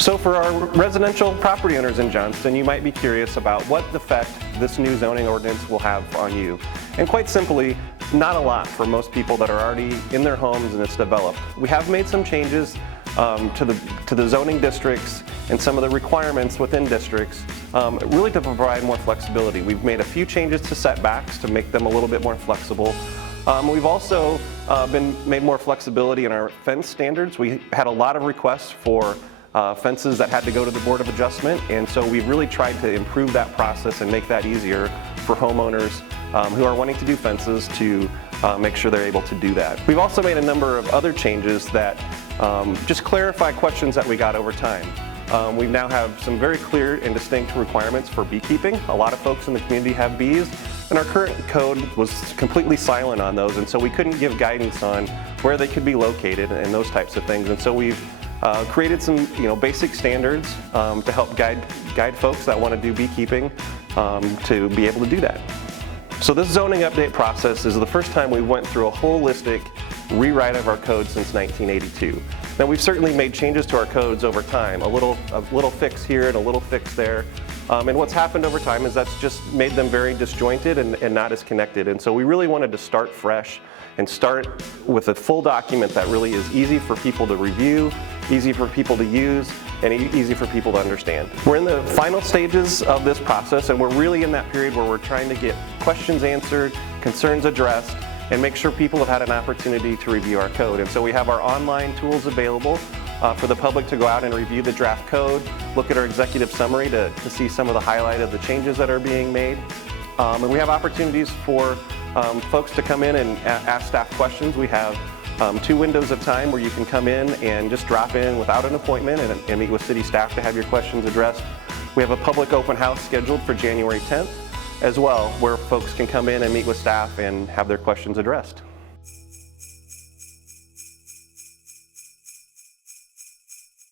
So for our residential property owners in Johnston, you might be curious about what effect this new zoning ordinance will have on you. And quite simply, not a lot for most people that are already in their homes and it's developed. We have made some changes to the zoning districts and some of the requirements within districts, really to provide more flexibility. We've made a few changes to setbacks to make them a little bit more flexible. We've also made more flexibility in our fence standards. We had a lot of requests for fences that had to go to the Board of Adjustment, and so we've really tried to improve that process and make that easier for homeowners who are wanting to do fences to make sure they're able to do that. We've also made a number of other changes that just clarify questions that we got over time. We now have some very clear and distinct requirements for beekeeping. A lot of folks in the community have bees, and our current code was completely silent on those, and so we couldn't give guidance on where they could be located and those types of things. And so we've created some basic standards to help guide folks that want to do beekeeping to be able to do that. So this zoning update process is the first time we went through a holistic rewrite of our code since 1982. Now we've certainly made changes to our codes over time, a little fix here and a little fix there. And what's happened over time is that's just made them very disjointed and not as connected. And so we really wanted to start fresh and start with a full document that really is easy for people to review, easy for people to use, and easy for people to understand. We're in the final stages of this process, and we're really in that period where we're trying to get questions answered, concerns addressed, and make sure people have had an opportunity to review our code. And so we have our online tools available for the public to go out and review the draft code, look at our executive summary to see some of the highlight of the changes that are being made. And we have opportunities for folks to come in and ask staff questions. We have 2 windows of time where you can come in and just drop in without an appointment and meet with city staff to have your questions addressed. We have a public open house scheduled for January 10th as well, where folks can come in and meet with staff and have their questions addressed.